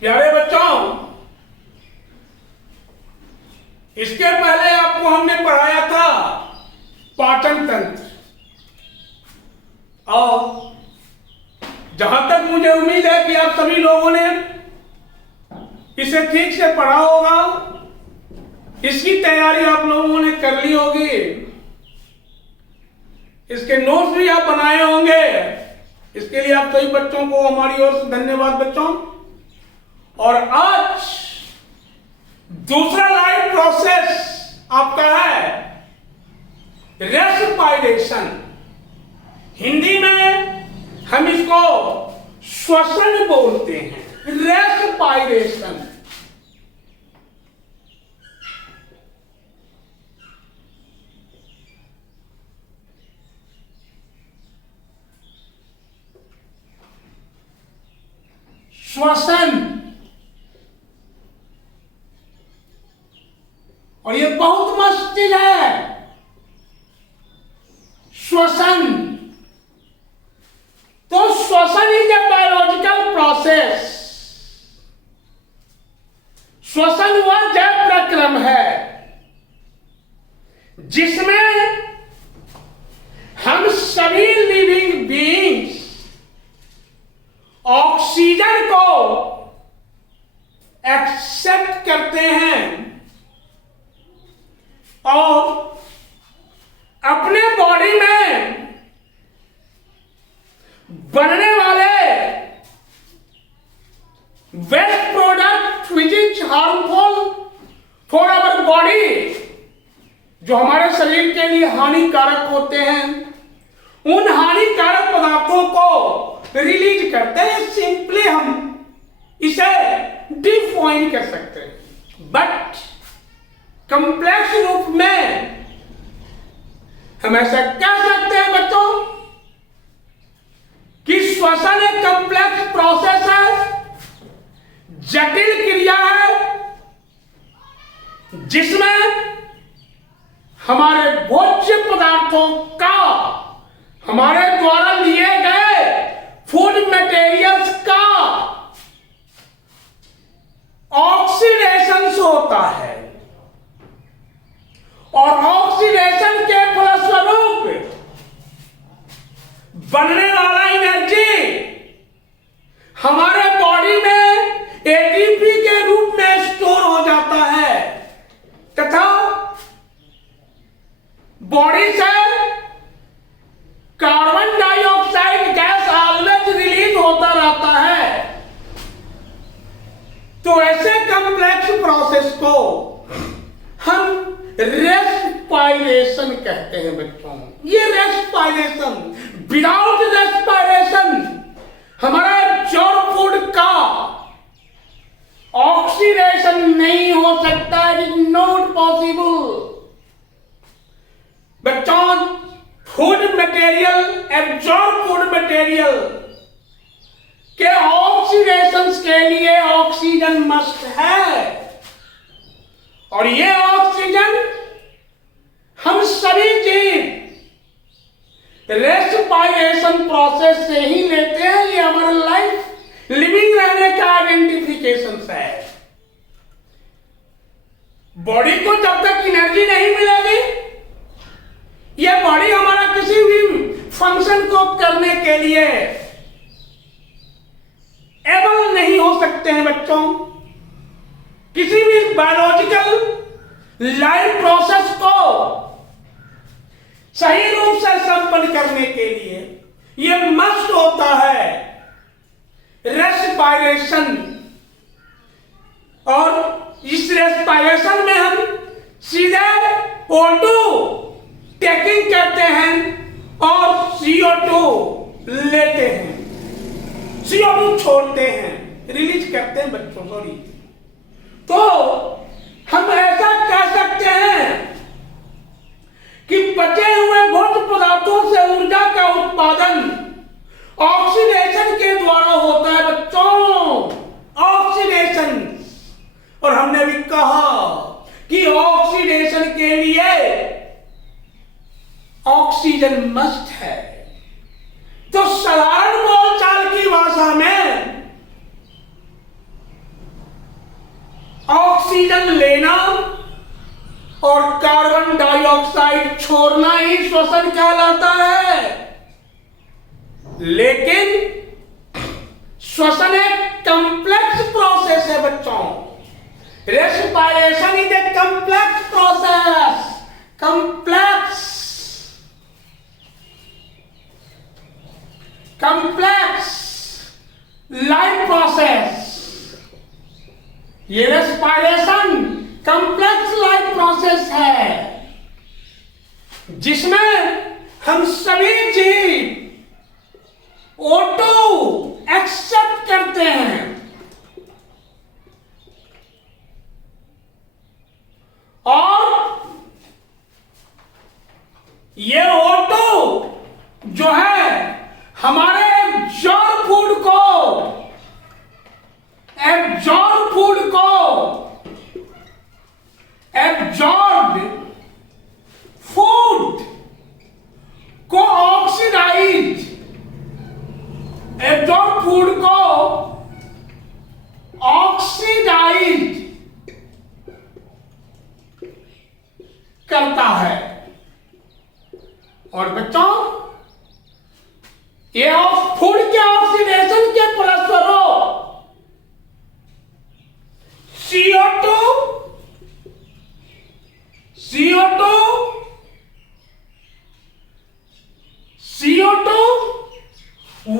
प्यारे बच्चों, इसके पहले आपको हमने पढ़ाया था पाचन तंत्र, और जहां तक मुझे उम्मीद है कि आप सभी लोगों ने इसे ठीक से पढ़ा होगा, इसकी तैयारी आप लोगों ने कर ली होगी, इसके नोट्स भी आप बनाए होंगे। इसके लिए आप सभी बच्चों को हमारी ओर से धन्यवाद बच्चों। और आज दूसरा लाइफ प्रोसेस आपका है रेस्पिरेशन। हिंदी में हम इसको श्वसन बोलते हैं, रेस्पिरेशन। श्वसन, और ये बहुत मस्त चीज है श्वसन। तो श्वसन इज ए बायोलॉजिकल प्रोसेस। श्वसन वह जैव प्रक्रम है जिसमें हम सभी लिविंग बीइंग्स ऑक्सीजन को एक्सेप्ट करते हैं और अपने बॉडी में बनने वाले waste product which is harmful for our body, जो हमारे शरीर के लिए हानिकारक होते हैं, उन हानिकारक पदार्थों को रिलीज करते हैं। सिंपली हम इसे डिफाइन कर सकते हैं, बट कंप्लेक्स रूप में हम ऐसा कह सकते हैं बच्चों कि श्वसन एक कंप्लेक्स प्रोसेस है, जटिल क्रिया है, जिसमें हमारे भोज्य पदार्थों का, हमारे द्वारा लिए गए फूड मटेरियल्स का ऑक्सीडेशन होता है, और ऑक्सीडेशन के फलस्वरूप बनने वाला एनर्जी हमारे बॉडी में एटीपी के रूप में स्टोर हो जाता है, तथा बॉडी से carbon dioxide gas always release होता रहता है। तो ऐसे कंप्लेक्स प्रोसेस को हम रेस्पिरेशन कहते हैं बच्चों। ये रेस्पिरेशन, विदाउट रेस्पिरेशन हमारा एब्जॉर्ब फूड का ऑक्सीडेशन नहीं हो सकता, इट इज नॉट पॉसिबल। बच्चों, food material, absorb food material के ऑक्सीडेशन के लिए ऑक्सीजन मस्ट है, और ये ऑक्सीजन हम सभी जीव रेस्पिरेशन प्रोसेस से ही लेते हैं। ये हमारा लाइफ लिविंग रहने का आइडेंटिफिकेशन है। बॉडी को जब तक एनर्जी नहीं मिलेगी, ये बॉडी हमारा किसी भी फंक्शन को करने के लिए एबल नहीं हो सकते हैं बच्चों। किसी भी बायोलॉजिकल लाइफ प्रोसेस को सही रूप से संपन्न करने के लिए ये मस्ट होता है रेस्पिरेशन, और इस रेस्पिरेशन में हम सीधे O2 टेकिंग करते हैं और CO2 लेते हैं, CO2 छोड़ते हैं, रिलीज करते हैं बच्चों, सॉरी। तो हम ऐसा कह सकते हैं कि बचे हुए भोज्य पदार्थों से ऊर्जा का उत्पादन ऑक्सीडेशन के द्वारा होता है बच्चों, ऑक्सीडेशन। और हमने भी कहा कि ऑक्सीडेशन के लिए ऑक्सीजन मस्ट है। तो साधारण बोलचाल की भाषा में ऑक्साइड छोड़ना ही श्वसन कहलाता है। लेकिन श्वसन एक कंप्लेक्स प्रोसेस है बच्चों। Respiration is a complex process, complex life process. ये रेस्पिरेशन कंप्लेक्स लाइफ प्रोसेस है जिसमें हम सभी जीव O2 एक्सेप्ट करते हैं और ये O2 जो है हमारे एब्जॉर्ब फूड को ऑक्सीडाइज करता है। और बच्चों ये फूड के ऑक्सीडेशन के फलस्वरूप CO2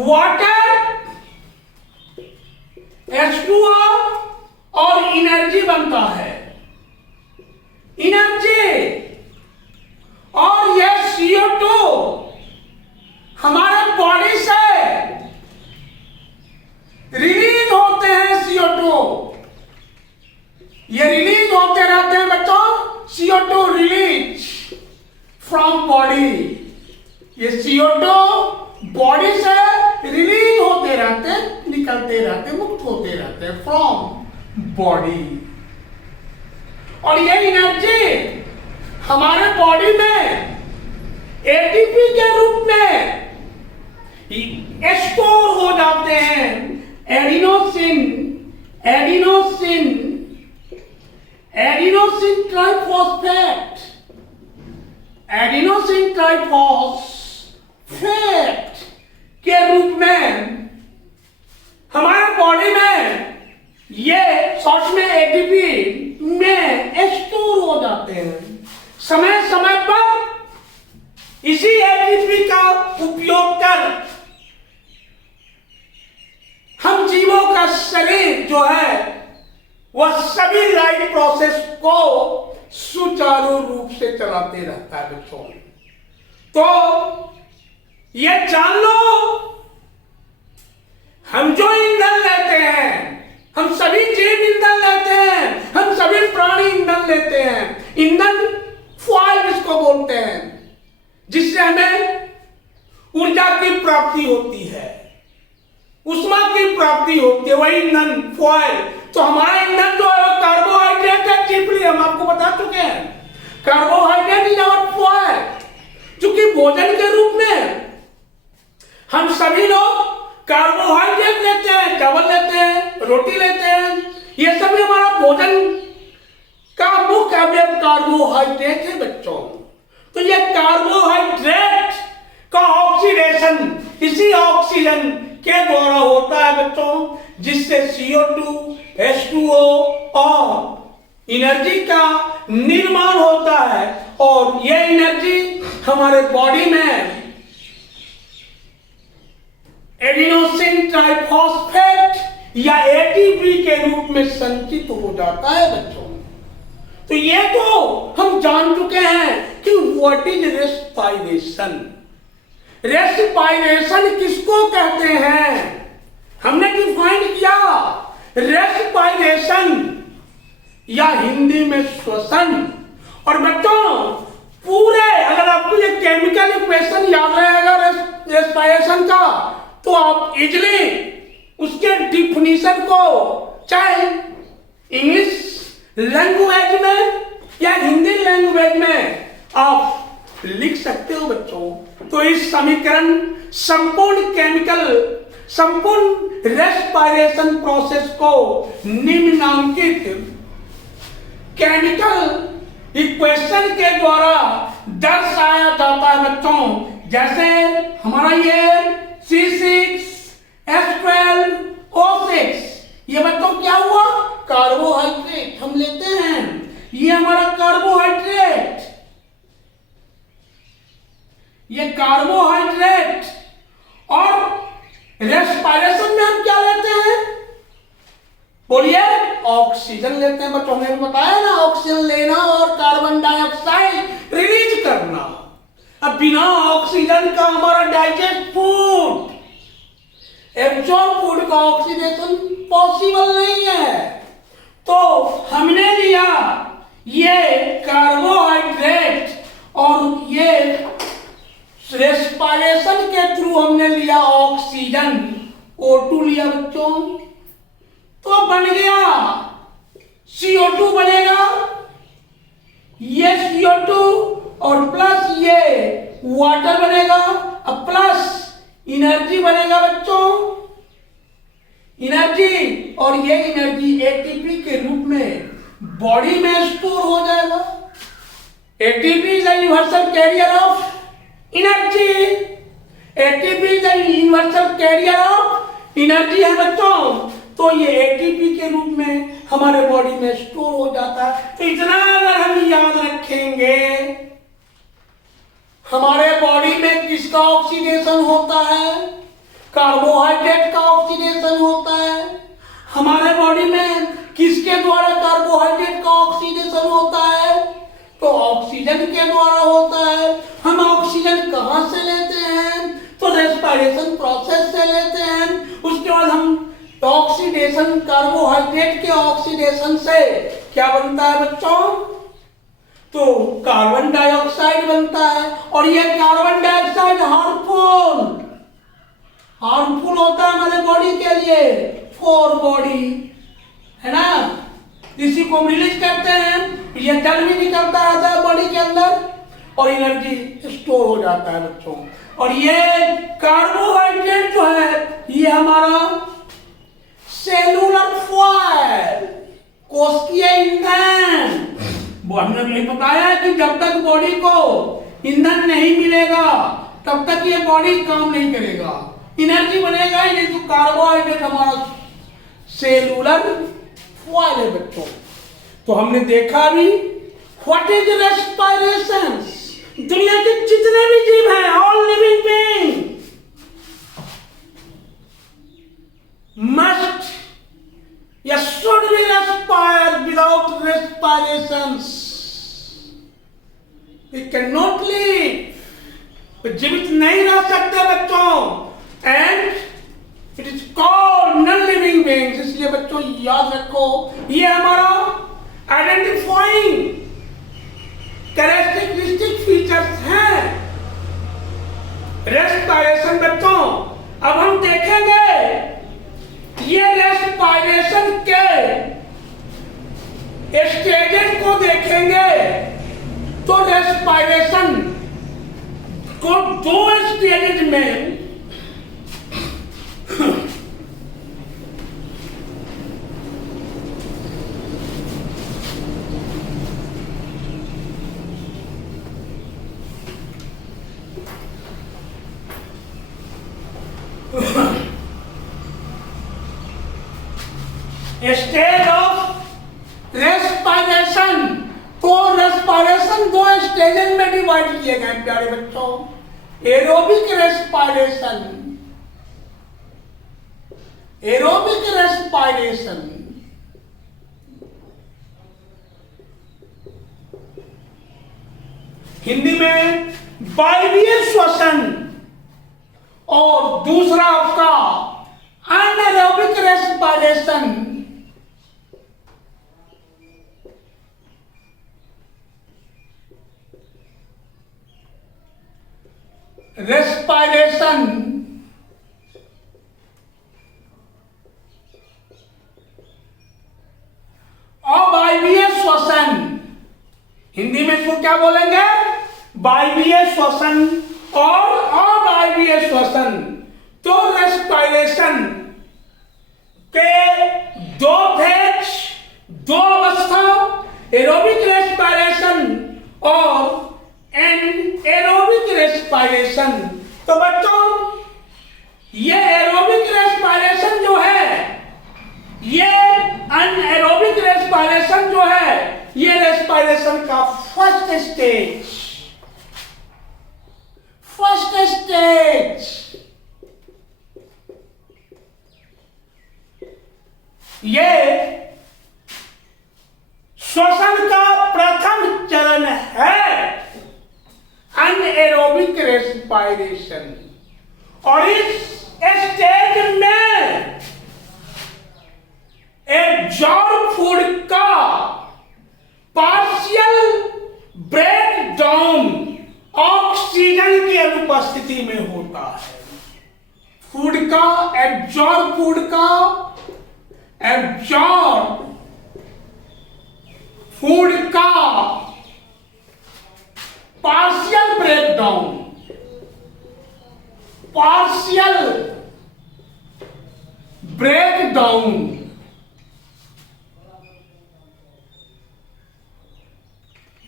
वाटर, H2O और एनर्जी बनता है। एनर्जी और यह CO2 हमारे बॉडी से रिलीज होते हैं। CO2 ये रिलीज होते रहते हैं बच्चों। CO2 release from body. ये CO2 बॉडी से रिलीज होते रहते, निकलते रहते, मुक्त होते रहते फ्रॉम बॉडी। और ये एनर्जी हमारे बॉडी में एटीपी के रूप में स्टोर हो जाते हैं। एडिनोसिन ट्राइफॉस्फेट के रूप में हमारे बॉडी में ये शॉर्ट में एटीपी में स्टोर हो जाते हैं। समय समय पर इसी एटीपी का उपयोग कर हम जीवों का शरीर जो है वह सभी लाइफ प्रोसेस को सुचारू रूप से चलाते रहता है बच्चों। तो ये जान लो, हम जो ईंधन लेते हैं, हम सभी जीव ईंधन लेते हैं, हम सभी प्राणी ईंधन लेते हैं। ईंधन फॉयल जिसको बोलते हैं, जिससे हमें ऊर्जा की प्राप्ति होती है, उष्मा की प्राप्ति होती है, वही ईंधन फॉयल। तो हमारा ईंधन जो है वो कार्बोहाइड्रेट है चिपली, हम आपको बता चुके हैं। कार्बोहाइड्रेट इज आवर फॉयल, चूंकि भोजन के रूप में हम सभी लोग कार्बोहाइड्रेट लेते हैं, चावल लेते हैं, रोटी लेते हैं, ये सभी हमारा भोजन का मुख्य अवयव कार्बोहाइड्रेट है बच्चों। तो ये कार्बोहाइड्रेट का ऑक्सीडेशन इसी ऑक्सीजन के द्वारा होता है बच्चों, जिससे CO2, H2O और एनर्जी का निर्माण होता है। और यह एनर्जी हमारे बॉडी में एडिनोसिन ट्राइफॉस्फेट या एटीपी के रूप में संचित हो जाता है बच्चों। तो ये तो हम जान चुके हैं कि व्हाट इज रेस्पिरेशन। रेस्पिरेशन किसको कहते हैं हमने डिफाइन किया। रेस्पिरेशन या हिंदी में श्वसन। और बच्चों पूरे अगर आपको ये केमिकल इक्वेशन याद रहेगा रेस्पिरेशन का, तो आप इजिली उसके डिफिनीशन को चाहे इंग्लिश लैंग्वेज में या हिंदी लैंग्वेज में आप लिख सकते हो बच्चों। तो इस समीकरण संपूर्ण रेस्पिरेशन प्रोसेस को निम्नांकित केमिकल इक्वेशन के द्वारा दर्शाया जाता है बच्चों। जैसे हमारा ये C6H12O6, ये बच्चों क्या हुआ? कार्बोहाइड्रेट हम लेते हैं, ये हमारा कार्बोहाइड्रेट, ये कार्बोहाइड्रेट। और रेस्पिरेशन में हम क्या लेते हैं? बोलिए, ऑक्सीजन लेते हैं बच्चों। हमने बताया ना, ऑक्सीजन लेना और कार्बन डाइऑक्साइड रिलीज करना। अब बिना ऑक्सीजन का हमारा डाइजेस्ट फूड, एब्जॉर्ब फूड का ऑक्सीडेशन पॉसिबल नहीं है। तो हमने लिया ये कार्बोहाइड्रेट और ये रेस्पिरेशन के थ्रू हमने लिया ऑक्सीजन, O2 लिया बच्चों, तो बन गया CO2 बनेगा। ये CO2 और प्लस ये वाटर बनेगा, अब प्लस एनर्जी बनेगा बच्चों, एनर्जी। और ये एनर्जी ATP के रूप में बॉडी में स्टोर हो जाएगा। ATP is the universal carrier of energy, ATP is the universal carrier of energy है बच्चों। तो ये ATP के रूप में हमारे बॉडी में स्टोर हो जाता है। तो इतना अगर हम याद रखेंगे, हमारे बॉडी में किसका ऑक्सीडेशन होता है? कार्बोहाइड्रेट का ऑक्सीडेशन होता है। हमारे बॉडी में किसके द्वारा कार्बोहाइड्रेट का ऑक्सीडेशन होता है? तो ऑक्सीजन के द्वारा होता है। हम ऑक्सीजन कहां से लेते हैं? तो रेस्पिरेशन प्रोसेस से लेते हैं। उसके बाद हम ऑक्सीडेशन, कार्बोहाइड्रेट के ऑक्सीडेशन से क्या बनता है बच्चों? तो कार्बन डाइऑक्साइड बनता है। और ये कार्बन डाइऑक्साइड हार्मफुल होता है हमारे बॉडी के लिए, फॉर बॉडी, है ना। इसी को रिलीज करते हैं, ये जल भी निकलता रहता है बॉडी के अंदर और एनर्जी स्टोर हो जाता है बच्चों। और ये कार्बोहाइड्रेट जो है, ये हमारा सेलुलर फॉयल, कोशिकीय ईंधन। हमने नहीं बताया कि जब तक बॉडी को ईंधन नहीं मिलेगा तब तक ये बॉडी काम नहीं करेगा, एनर्जी बनेगा ही नहीं। तो कार्बोहाइड्रेट हमारा सेलुलर फॉयल है बच्चों। तो हमने देखा भी व्हाट इज रेस्पिरेशन। दुनिया के जितने भी जीव हैं, ऑल लिविंग बीइंग must या should we respire? Without respirations we cannot live. तो जीवित नहीं रह सकते बच्चों। And it is called non living beings. इसलिए बच्चों याद रखो, ये हमारा आइडेंटिफाइंग कैरेक्टरिस्टिक फीचर्स हैं रेस्पिरेशन बच्चों। अब हम देखेंगे ये रेस्पिरेशन के स्टेजेस को देखेंगे। तो रेस्पिरेशन को दो स्टेजेस में स्टेज ऑफ रेस्पिरेशन। तो रेस्पिरेशन दो स्टेजेस में डिवाइड किए गए प्यारे बच्चों। Aerobic respiration, aerobic respiration, Hindi में वायवीय श्वसन, और दूसरा आपका अनएरोबिक रेस्पिरेशन। रेस्पिरेशन अवायवीय श्वसन, हिंदी में इसको क्या बोलेंगे? वायवीय श्वसन और अवायवीय श्वसन। तो रेस्पिरेशन के दो फेज, दो अवस्था, एरोबिक रेस्पिरेशन और तो बच्चों ये एरोबिक रेस्पिरेशन जो है, ये अनएरोबिक रेस्पिरेशन जो है, ये रेस्पिरेशन का फर्स्ट स्टेज ये श्वसन का प्रथम चरण है, अनएरोबिक रेस्पिरेशन। और इस स्टेज में एब्जॉर्ब फूड का पार्शियल ब्रेक डाउन ऑक्सीजन की अनुपस्थिति में होता है। फूड का पार्शियल ब्रेकडाउन,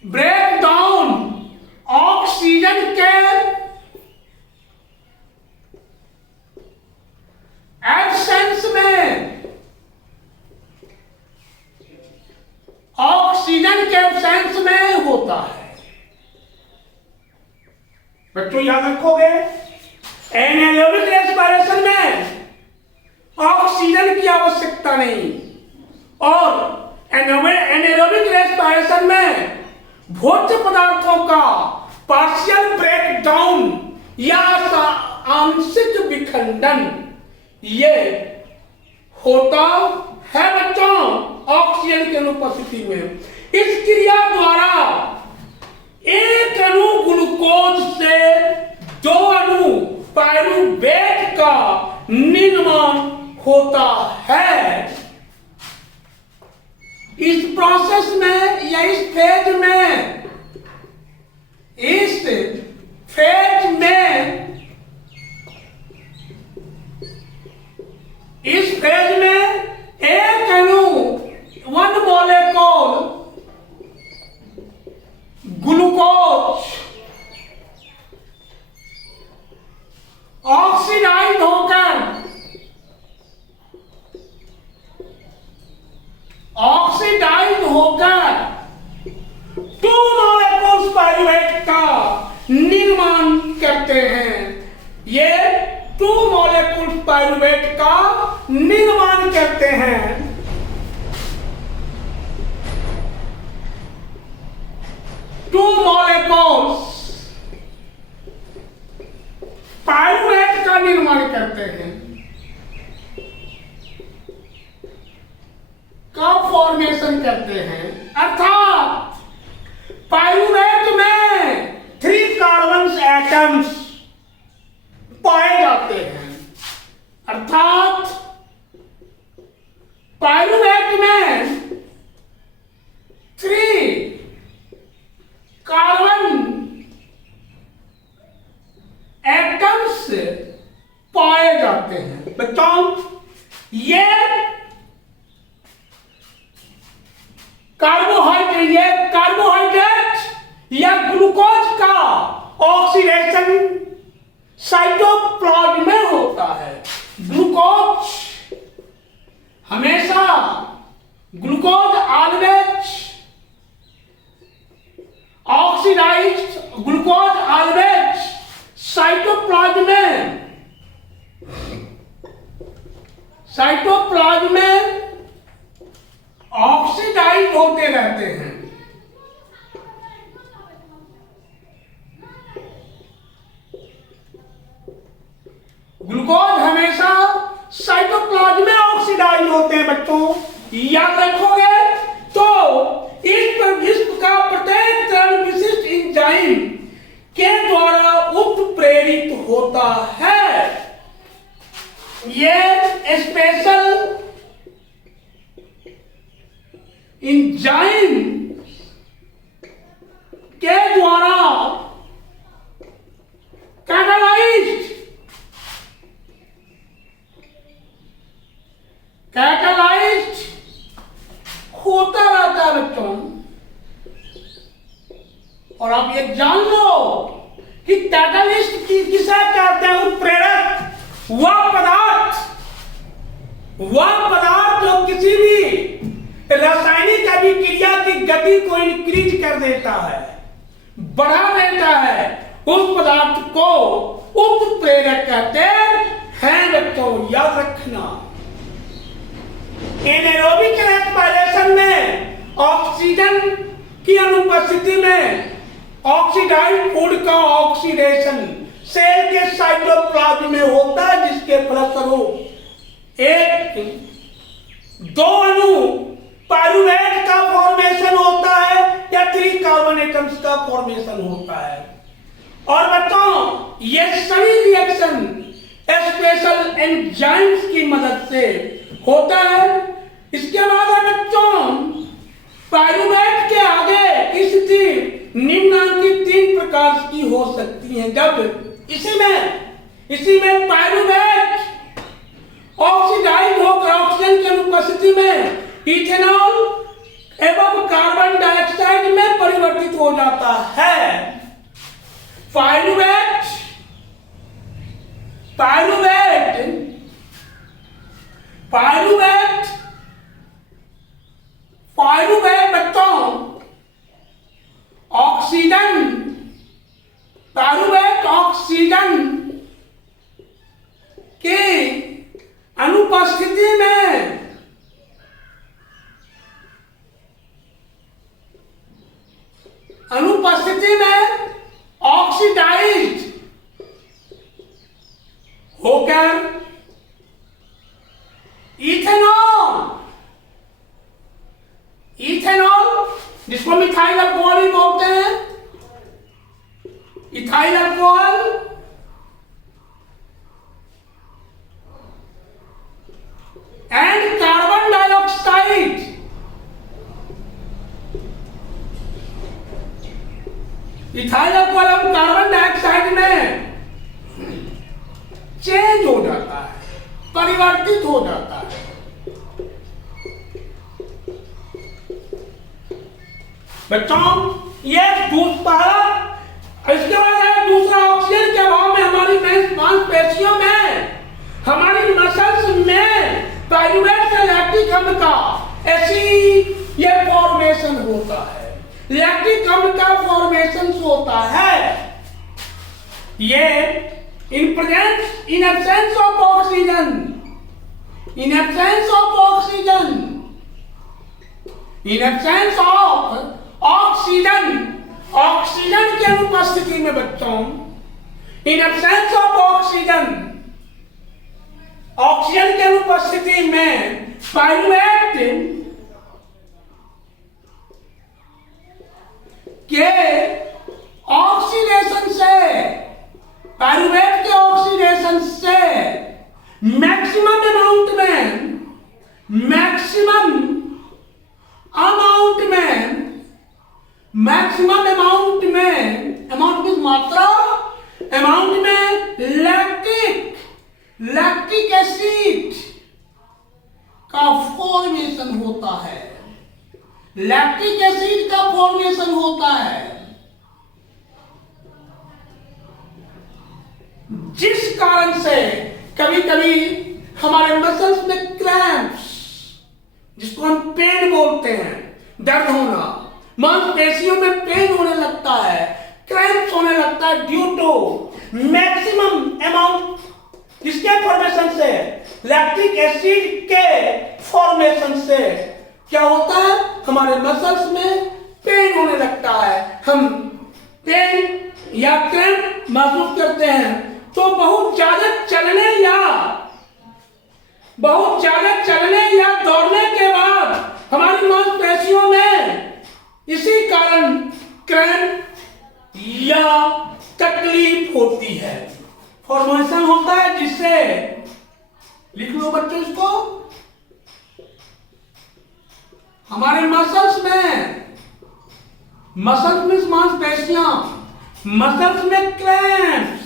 ब्रेकडाउन ऑक्सीजन के एब्सेंस में, होता है। बच्चों याद रखोगे, एनारोबिक रेस्पिरेशन में ऑक्सीजन की आवश्यकता नहीं, और एनारोबिक रेस्पिरेशन में भोज्य पदार्थों का पार्शियल ब्रेक डाउन या आंशिक विखंडन ये होता है बच्चों ऑक्सीजन की अनुपस्थिति में। इस क्रिया द्वारा एक अणु ग्लूकोज से दो अणु पायरुवेट का निर्माण होता है। इस प्रोसेस में या इस फेज में एक अणु 1 मॉलिक्यूल ग्लूकोज ऑक्सीडाइज होकर 2 मॉलिक्यूल्स पायरुवेट का निर्माण करते हैं। ये 2 मॉलिक्यूल्स पायरुवेट का निर्माण करते हैं। टू मॉलिक्यूल्स पायरुवेट का निर्माण करते हैं, का फॉर्मेशन करते हैं, अर्थात पायरुवेट में 3 कार्बन एटम्स पाए जाते हैं। अर्थात पायरुवेट में 3 कार्बन एटम्स पाए जाते हैं। बच्चों ये कार्बोहाइड्रेट या ग्लूकोज का ऑक्सीडेशन साइटोप्लाज्म में होता है। ग्लूकोज हमेशा ग्लूकोज ऑलवेज साइटोप्लाज्म में ऑक्सीडाइज होते रहते हैं। ग्लूकोज हमेशा साइटोप्लाज्म में ऑक्सीडाइज होते हैं। बच्चों याद रखोगे तो इस का प्रत्येक चरण विशिष्ट एंजाइम के द्वारा उत्प्रेरित होता है। ये स्पेशल एंजाइम के द्वारा कैटालाइज्ड होता रहता है बच्चों। और आप ये जान लो कि कैटलिस्ट किसे कहते हैं? उत्प्रेरक। वह पदार्थ जो किसी भी रासायनिक अभिक्रिया की गति को इंक्रीज कर देता है, बढ़ा देता है, उस पदार्थ को उत्प्रेरक कहते हैं बच्चों, याद रखना। एनारोबिक रेस्पिरेशन में ऑक्सीजन की अनुपस्थिति में ऑक्सीडाइज्ड फूड का ऑक्सीडेशन सेल के साइटोप्लाज्म में होता है, जिसके फलस्वरूप दो अणु पाइरुवेट का फॉर्मेशन होता है या 3 कार्बन एटम्स का फॉर्मेशन होता है। और बच्चों ये सभी रिएक्शन स्पेशल एंजाइम्स की मदद से होता है। इसके बाद है बच्चों, पाइरुवेट के आगे की स्थिति निम्नलिखित 3 प्रकार की हो सकती है। जब इसी में पाइरुवेट ऑक्सीडाइज होकर ऑक्सीजन की अनुपस्थिति में इथेनॉल एवं कार्बन डाइऑक्साइड में परिवर्तित हो जाता है। पाइरुवेट बच्चों ऑक्सीजन की अनुपस्थिति में ऑक्सीडाइज्ड होकर इथेनॉल जिसको मिथाइल अल्कोहल भी बोलते हैं, ethyl alcohol and carbon dioxide ethyl alcohol और कार्बन डाइऑक्साइड में चेंज हो जाता है, परिवर्तित हो जाता है। बच्चों ये इसके बाद है दूसरा, ऑक्सीजन के अभाव में हमारी मांसपेशियों में, हमारी मसल्स में पाइरुवेट से लैक्टिक अम्ल का एसिड ये फॉर्मेशन होता है, लैक्टिक अम्ल का फॉर्मेशन होता है। ये in absence of ऑक्सीजन की अनुपस्थिति में बच्चों, in absence of ऑक्सीजन की अनुपस्थिति में पाइरुवेट के ऑक्सीडेशन से, पाइरुवेट के ऑक्सीडेशन से मैक्सिमम अमाउंट में लैक्टिक एसिड का फॉर्मेशन होता है, लैक्टिक एसिड का फॉर्मेशन होता है, जिस कारण से कभी कभी हमारे मसल्स में क्रैम्प्स, जिसको हम पेन बोलते हैं, दर्द होना, मांसपेशियों में पेन होने लगता है, क्रैम्प्स होने लगता है, ड्यू टू मैक्सिमम अमाउंट किसके फॉर्मेशन से, लैक्टिक एसिड के फॉर्मेशन से क्या होता है, हमारे मसल्स में पेन होने लगता है, हम पेन या क्रैम्प महसूस करते हैं। तो बहुत ज्यादा चलने या दौड़ने के बाद हमारी मांसपेशियों में इसी कारण क्रैम्प या तकलीफ होती है, फॉर्मेशन होता है, जिससे लिख लो बच्चों इसको, हमारे मसल्स में मांसपेशियां, मसल्स में क्रैम्प्स,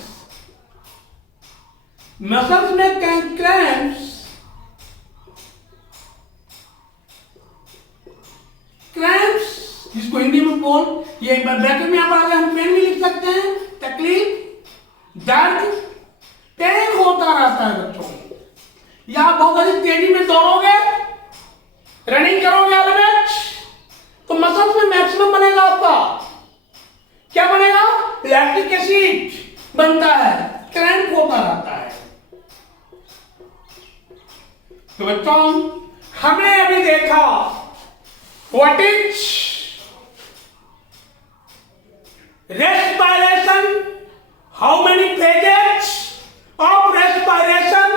जिसको हिंदी में बोल, ये ब्रैकेट में आप आगे हम पेन भी लिख सकते हैं, तकलीफ, दर्द, पेन होता रहता है बच्चों। या आप बहुत अधिक तेजी में दौड़ोगे, रनिंग करोगे ऑलवेज, तो मसल्स में मैक्सिमम बनेगा आपका क्या बनेगा? लैक्टिक एसिड बनता है, क्रैम्प होता रहता है। तो बच्चों हमने अभी देखा what is respiration, how many phases of respiration,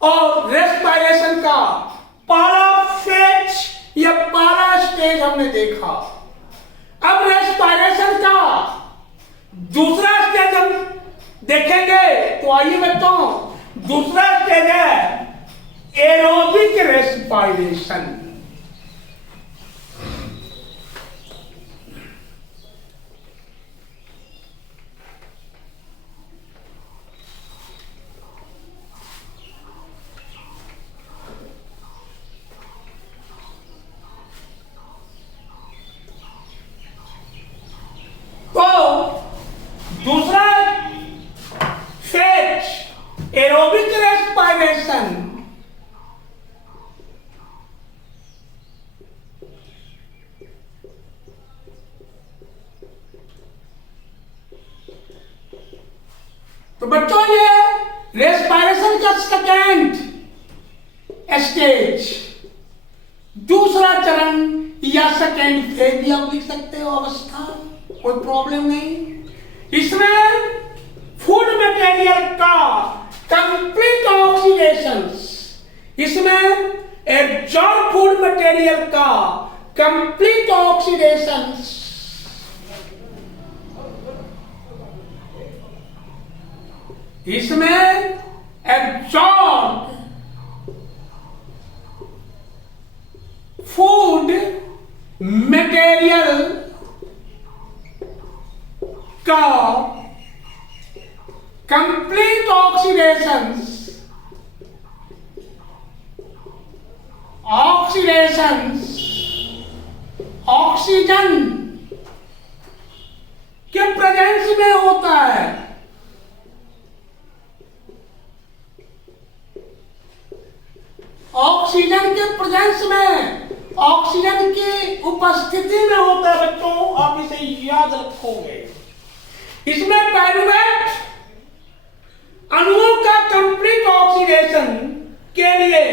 और रेस्पिरेशन का पहला फेज या पहला स्टेज हमने देखा। अब रेस्पिरेशन का दूसरा स्टेज हम देखेंगे। तो आइए बच्चों, दूसरा स्टेज है एरोबिक रेस्पिरेशन। दूसरा फेज एरोबिक रेस्पिरेशन, तो बच्चों ये रेस्पिरेशन का सेकेंड स्टेज, दूसरा चरण या सेकेंड फेज भी आप लिख सकते हो, अवस्था, कोई प्रॉब्लम नहीं। इसमें फूड मटेरियल का कंप्लीट ऑक्सीडेशन, इसमें एब्जॉर्ब फूड मटेरियल का कंप्लीट ऑक्सीडेशन, इसमें एब्जॉर्ब फूड मटेरियल का कंप्लीट ऑक्सीडेशन, ऑक्सीजन के प्रेजेंस में होता है। ऑक्सीजन के प्रेजेंस में, ऑक्सीजन की उपस्थिति में होता है बच्चों, आप इसे याद रखोगे। इसमें पाइरूवेट अणुओं का कंप्लीट ऑक्सीडेशन के लिए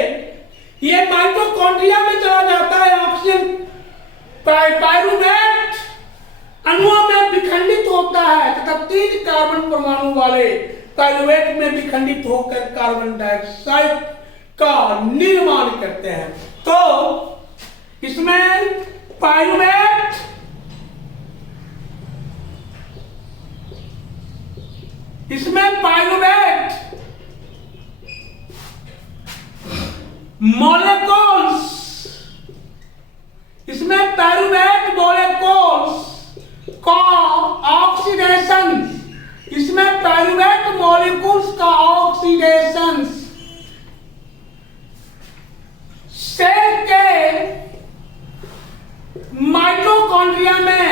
ये माइटोकॉन्ड्रिया में चला जाता है। ऑक्सीजन पाइरूवेट अणुओं में विखंडित होता है तथा 3 कार्बन परमाणु वाले पाइरूवेट में विखंडित होकर कार्बन डाइऑक्साइड का निर्माण करते हैं। तो इसमें पाइरूवेट मॉलिक्यूल्स, इसमें पाइरूवेट मॉलिक्यूल्स का ऑक्सीडेशन, इसमें पाइरूवेट मॉलिक्यूल्स का ऑक्सीडेशन सेल के माइटोकॉन्ड्रिया में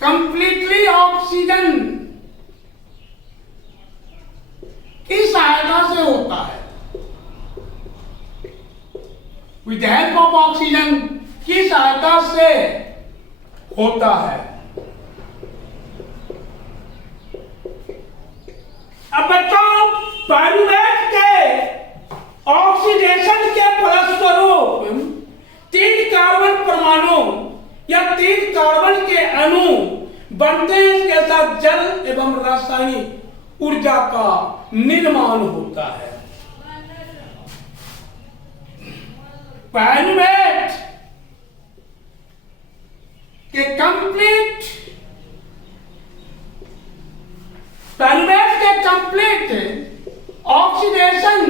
कंप्लीटली ऑक्सीजन की सहायता से होता है। विद हेल्प ऑफ ऑक्सीजन की सहायता से होता है। अब बच्चों पाइरूवेट के ऑक्सीडेशन के फलस्वरूप 3 कार्बन परमाणु या 3 कार्बन के अणु बनते हैं। इसके साथ जल एवं रासायनिक ऊर्जा का निर्माण होता है। पाइरूवेट के कंप्लीट ऑक्सीडेशन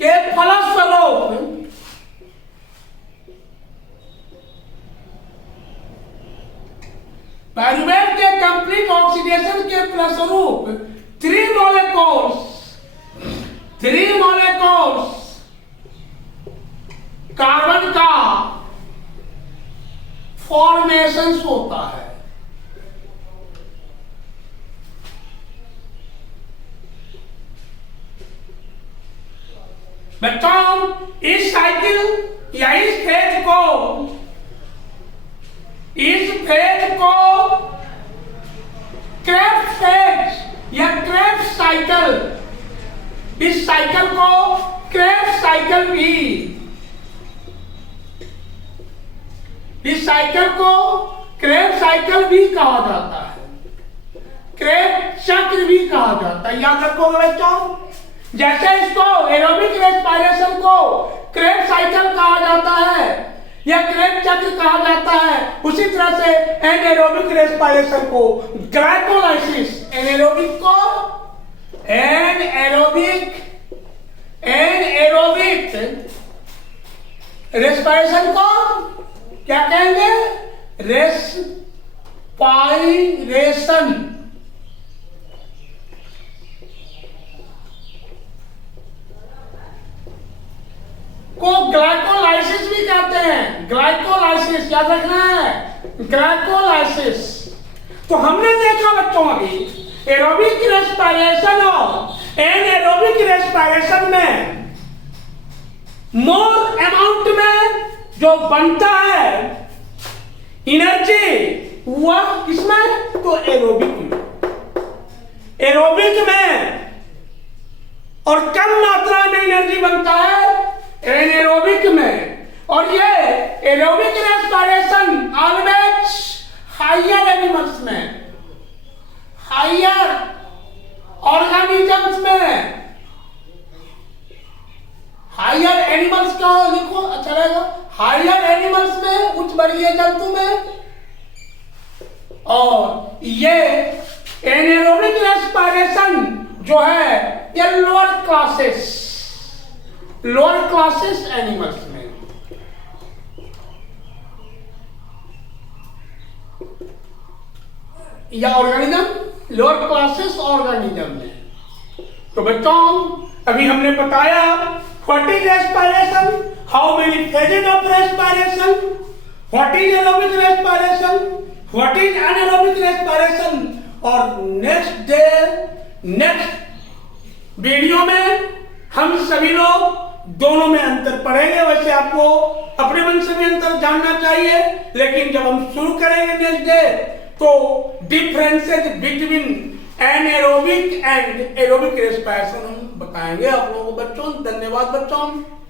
के फलस्वरूप पाइरूवेट के कंप्लीट ऑक्सीडेशन के फलस्वरूप 3 molecules कार्बन का फॉर्मेशन होता है। बच्चों, इस साइकिल या इस फेज को क्रेब्स फेज या क्रेब्स साइकिल, इस साइकिल को क्रेब्स साइकिल भी, इस साइकिल को क्रेब्स साइकिल भी कहा जाता है, क्रेब्स चक्र भी कहा जाता है। याद रखोगे बच्चों, जैसे इसको एरोबिक रेस्पिरेशन को क्रेब्स साइकिल कहा जाता है या क्रेब्स चक्र कहा जाता है, उसी तरह से एनाएरोबिक रेस्पिरेशन को ग्लाइकोलाइसिस, एनाएरोबिक रेस्पिरेशन को क्या कहेंगे? रेस्पायरेशन। को ग्लाइकोलाइसिस भी कहते हैं। ग्लाइकोलाइसिस याद रखना है, ग्लाइकोलाइसिस। तो हमने देखा बच्चों अभी एरोबिक रेस्पिरेशन और एनाएरोबिक रेस्पिरेशन में मोर अमाउंट में जो बनता है एनर्जी, वह किसमें? तो एरोबिक में, एरोबिक में, और कम मात्रा में एनर्जी बनता है एनाएरोबिक में। और ये aerobic respiration always higher animals में, हायर ऑर्गेनिजम्स में, हायर एनिमल्स का लिखो अच्छा रहेगा, हायर एनिमल्स में, उच्च वर्गीय जंतु में। और ये एनाएरोबिक रेस्पिरेशन जो है ये लोअर क्लासेस एनिमल्स में। या ऑर्गेनिज्म लोअर क्लासेस ऑर्गेनिज्म में। तो बच्चों अभी हमने बताया what is respiration, how many phases of respiration, what is aerobic respiration, what is anaerobic respiration. और नेक्स्ट वीडियो में हम सभी लोग दोनों में अंतर पढ़ेंगे। वैसे आपको अपने मन से भी अंतर जानना चाहिए, लेकिन जब हम शुरू करेंगे नेक्स्ट डे तो differences between anaerobic and aerobic respiration हम बताएंगे आप लोगों को। बच्चों धन्यवाद बच्चों।